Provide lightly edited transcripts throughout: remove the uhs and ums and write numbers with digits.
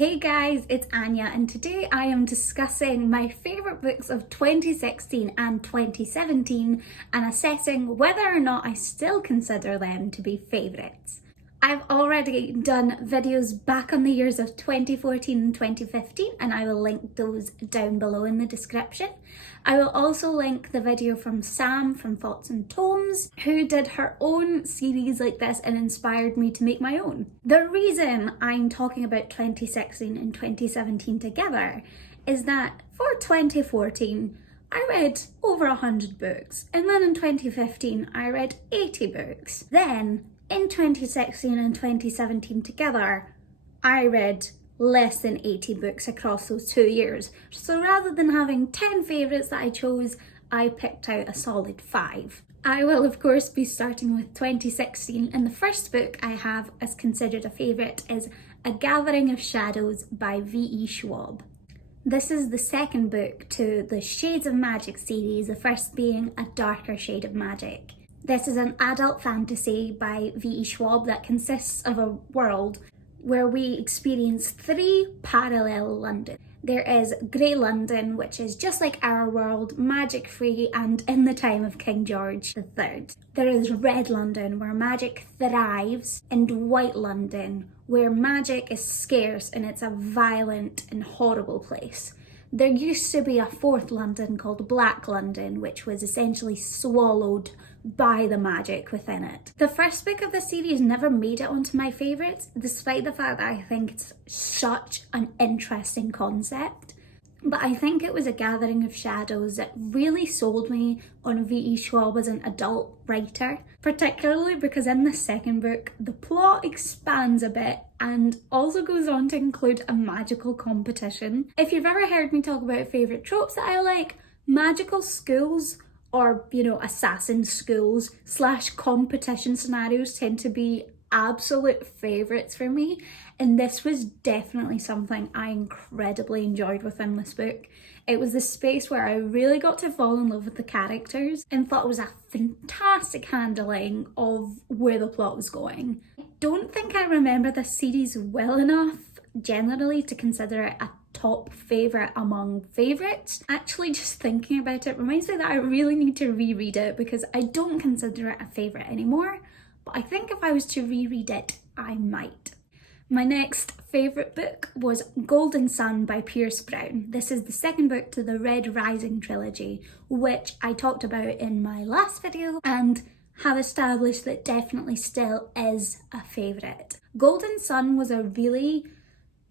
Hey guys, it's Anya and today I am discussing my favourite books of 2016 and 2017 and assessing whether or not I still consider them to be favourites. I've already done videos back on the years of 2014 and 2015 and I will link those down below in the description. I will also link the video from Sam from Thoughts and Tomes, who did her own series like this and inspired me to make my own. The reason I'm talking about 2016 and 2017 together is that for 2014, I read over 100 books, and then in 2015, I read 80 books. Then, in 2016 and 2017 together, I read less than 80 books across those 2 years. So rather than having 10 favourites that I chose, I picked out a solid 5. I will of course be starting with 2016, and the first book I have as considered a favourite is A Gathering of Shadows by V.E. Schwab. This is the second book to the Shades of Magic series, the first being A Darker Shade of Magic. This is an adult fantasy by V.E. Schwab that consists of a world where we experience 3 parallel London. There is Grey London, which is just like our world, magic-free and in the time of King George III. There is Red London, where magic thrives, and White London, where magic is scarce and it's a violent and horrible place. There used to be a 4th London called Black London, which was essentially swallowed by the magic within it. The first book of the series never made it onto my favourites, despite the fact that I think it's such an interesting concept. But I think it was A Gathering of Shadows that really sold me on V.E. Schwab as an adult writer, particularly because in the second book, the plot expands a bit and also goes on to include a magical competition. If you've ever heard me talk about favourite tropes that I like, magical schools or, assassin schools / competition scenarios tend to be absolute favourites for me, and this was definitely something I incredibly enjoyed within this book. It was the space where I really got to fall in love with the characters and thought it was a fantastic handling of where the plot was going. I don't think I remember this series well enough generally to consider it a top favourite among favourites. Actually, just thinking about it reminds me that I really need to reread it because I don't consider it a favourite anymore, but I think if I was to reread it, I might. My next favourite book was Golden Sun by Pierce Brown. This is the second book to the Red Rising trilogy, which I talked about in my last video and have established that definitely still is a favourite. Golden Sun was a really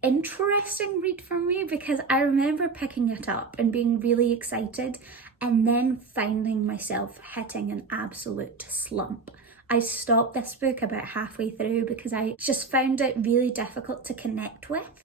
interesting read for me because I remember picking it up and being really excited and then finding myself hitting an absolute slump. I stopped this book about halfway through because I just found it really difficult to connect with.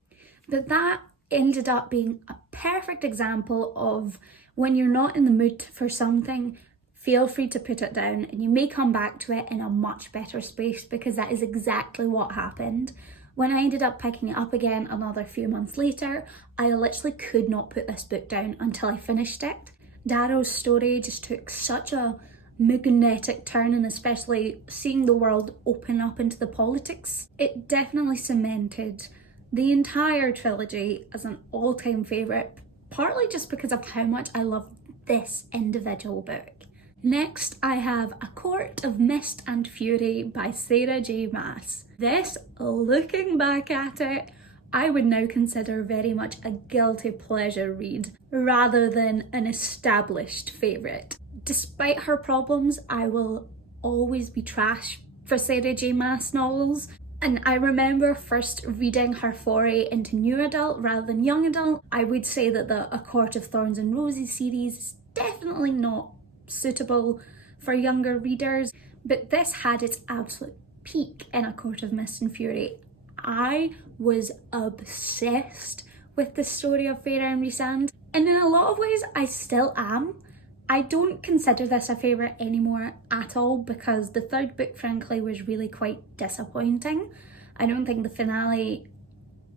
But that ended up being a perfect example of when you're not in the mood for something, feel free to put it down and you may come back to it in a much better space, because that is exactly what happened. When I ended up picking it up again another few months later, I literally could not put this book down until I finished it. Darrow's story just took such a magnetic turn, and especially seeing the world open up into the politics, it definitely cemented the entire trilogy as an all-time favourite, partly just because of how much I love this individual book. Next, I have A Court of Mist and Fury by Rj Maas. This, looking back at it, I would now consider very much a guilty pleasure read rather than an established favourite. Despite her problems, I will always be trash for Rj Maas novels. And I remember first reading her foray into new adult rather than young adult. I would say that the A Court of Thorns and Roses series is definitely not suitable for younger readers, but this had its absolute peak in A Court of Mist and Fury. I was obsessed with the story of Feyre and Rhysand, and in a lot of ways I still am. I don't consider this a favourite anymore at all because the third book frankly was really quite disappointing. I don't think the finale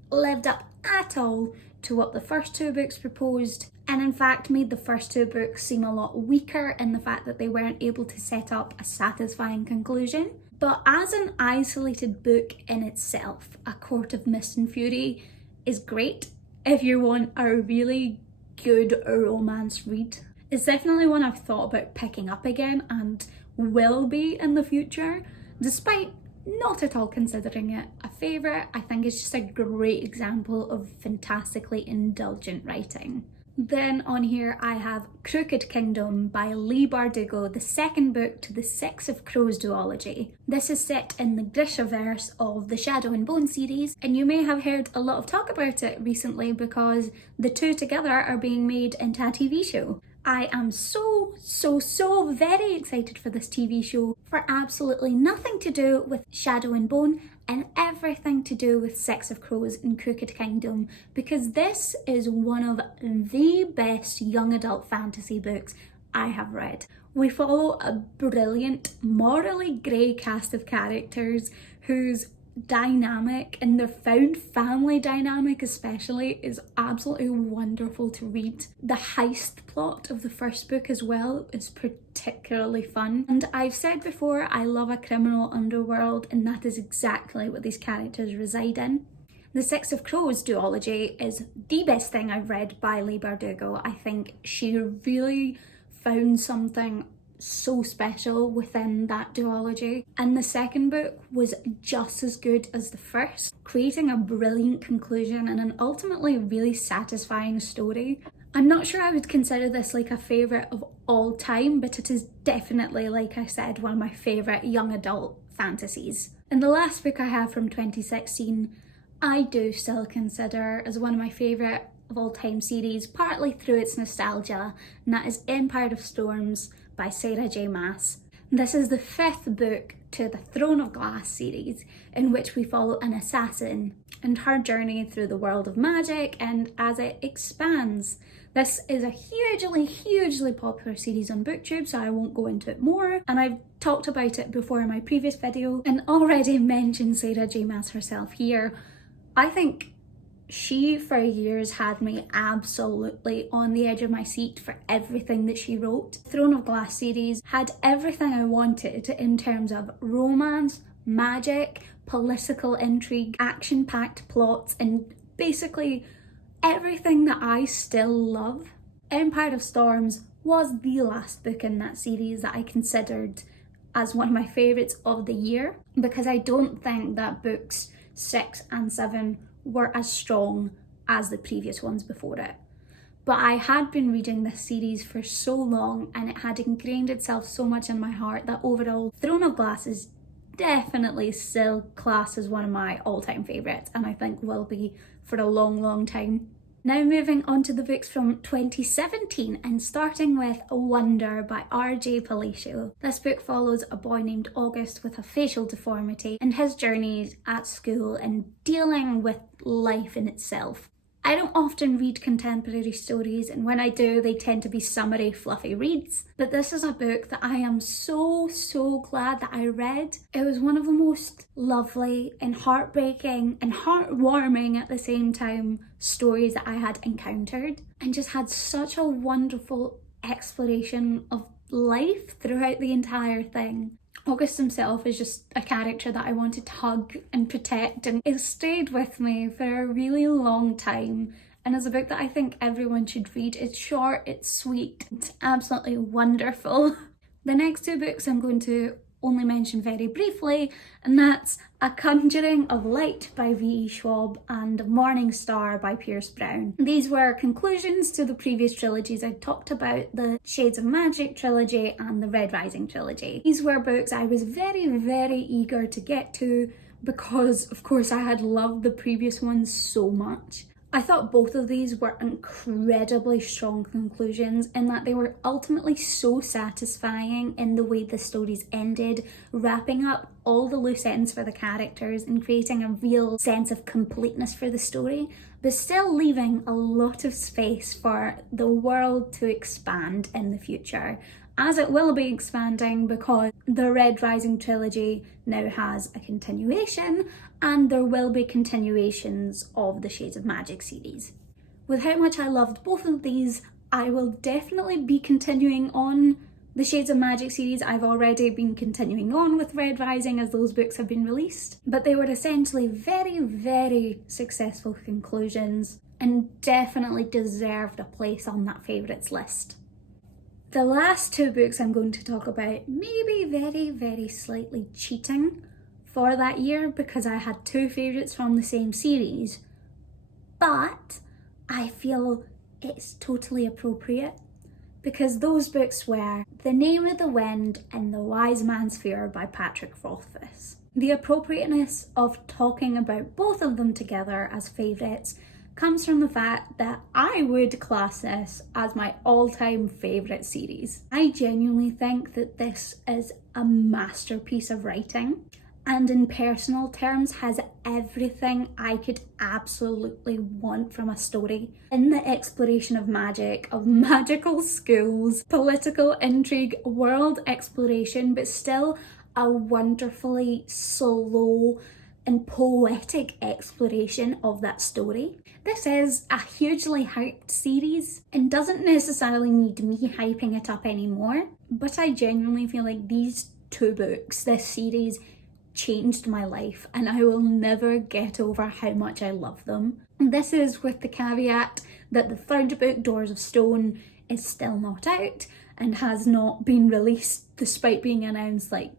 lived up at all to what the first 2 books proposed, and in fact made the first 2 books seem a lot weaker in the fact that they weren't able to set up a satisfying conclusion. But as an isolated book in itself, A Court of Mist and Fury is great if you want a really good romance read. It's definitely one I've thought about picking up again and will be in the future, despite not at all considering it a favourite. I think it's just a great example of fantastically indulgent writing. Then on here I have Crooked Kingdom by Leigh Bardugo, the second book to the Six of Crows duology. This is set in the Grishaverse of the Shadow and Bone series, and you may have heard a lot of talk about it recently because the two together are being made into a TV show. I am so very excited for this TV show for absolutely nothing to do with Shadow and Bone and everything to do with Six of Crows and Crooked Kingdom, because this is one of the best young adult fantasy books I have read. We follow a brilliant, morally grey cast of characters whose dynamic, and their found family dynamic especially, is absolutely wonderful to read. The heist plot of the first book as well is particularly fun, and I've said before I love a criminal underworld, and that is exactly what these characters reside in. The Six of Crows duology is the best thing I've read by Leigh Bardugo. I think she really found something so special within that duology, and the second book was just as good as the first, creating a brilliant conclusion and an ultimately really satisfying story. I'm not sure I would consider this like a favourite of all time, but it is definitely, like I said, one of my favourite young adult fantasies. And the last book I have from 2016 I do still consider as one of my favourite of all time series, partly through its nostalgia, and that is Empire of Storms by Rj Maas. This is the fifth book to the Throne of Glass series, in which we follow an assassin and her journey through the world of magic and as it expands. This is a hugely popular series on BookTube, so I won't go into it more, and I've talked about it before in my previous video and already mentioned Rj Maas herself here. I think she for years had me absolutely on the edge of my seat for everything that she wrote. Throne of Glass series had everything I wanted in terms of romance, magic, political intrigue, action-packed plots, and basically everything that I still love. Empire of Storms was the last book in that series that I considered as one of my favourites of the year, because I don't think that books 6 and 7 were as strong as the previous ones before it. But I had been reading this series for so long and it had ingrained itself so much in my heart that overall Throne of Glass is definitely still classed as one of my all-time favourites, and I think will be for a long time. Now moving on to the books from 2017, and starting with Wonder by Rj Palacio. This book follows a boy named August with a facial deformity and his journeys at school and dealing with life in itself. I don't often read contemporary stories, and when I do, they tend to be summary, fluffy reads. But this is a book that I am so glad that I read. It was one of the most lovely and heartbreaking and heartwarming at the same time stories that I had encountered, and just had such a wonderful exploration of life throughout the entire thing. August himself is just a character that I wanted to hug and protect, and it stayed with me for a really long time, and is a book that I think everyone should read. It's short, it's sweet, it's absolutely wonderful. The next two books I'm going to only mention very briefly, and that's A Conjuring of Light by V.E. Schwab and Morning Star by Pierce Brown. These were conclusions to the previous trilogies I talked about, the Shades of Magic trilogy and the Red Rising trilogy. These were books I was very eager to get to because, of course, I had loved the previous ones so much. I thought both of these were incredibly strong conclusions in that they were ultimately so satisfying in the way the stories ended, wrapping up all the loose ends for the characters and creating a real sense of completeness for the story, but still leaving a lot of space for the world to expand in the future, as it will be expanding because the Red Rising trilogy now has a continuation, and there will be continuations of the Shades of Magic series. With how much I loved both of these, I will definitely be continuing on The Shades of Magic series, I've already been continuing on with Red Rising as those books have been released, but they were essentially very, very successful conclusions and definitely deserved a place on that favourites list. The last two books I'm going to talk about may be very, very slightly cheating for that year because I had two favourites from the same series, but I feel it's totally appropriate because those books were The Name of the Wind and The Wise Man's Fear by Patrick Rothfuss. The appropriateness of talking about both of them together as favourites comes from the fact that I would class this as my all-time favourite series. I genuinely think that this is a masterpiece of writing, and in personal terms has everything I could absolutely want from a story. In the exploration of magic, of magical schools, political intrigue, world exploration, but still a wonderfully slow and poetic exploration of that story. This is a hugely hyped series and doesn't necessarily need me hyping it up anymore, but I genuinely feel like these two books, this series, changed my life and I will never get over how much I love them. And this is with the caveat that the third book, Doors of Stone, is still not out and has not been released despite being announced like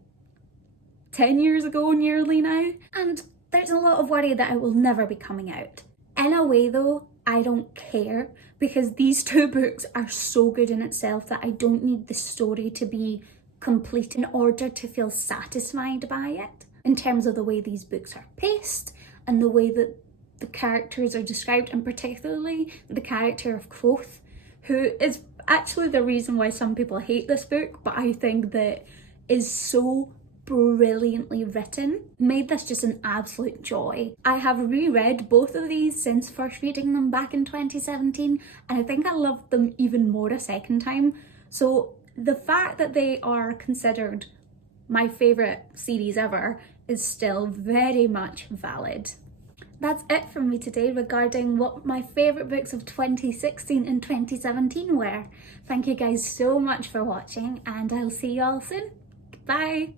10 years ago nearly now. And there's a lot of worry that it will never be coming out. In a way though, I don't care because these two books are so good in itself that I don't need the story to be complete in order to feel satisfied by it. In terms of the way these books are paced and the way that the characters are described, and particularly the character of Quoth, who is actually the reason why some people hate this book, but I think that is so brilliantly written, made this just an absolute joy. I have reread both of these since first reading them back in 2017, and I think I loved them even more a second time. So the fact that they are considered my favourite series ever is still very much valid. That's it from me today regarding what my favourite books of 2016 and 2017 were. Thank you guys so much for watching and I'll see you all soon. Bye!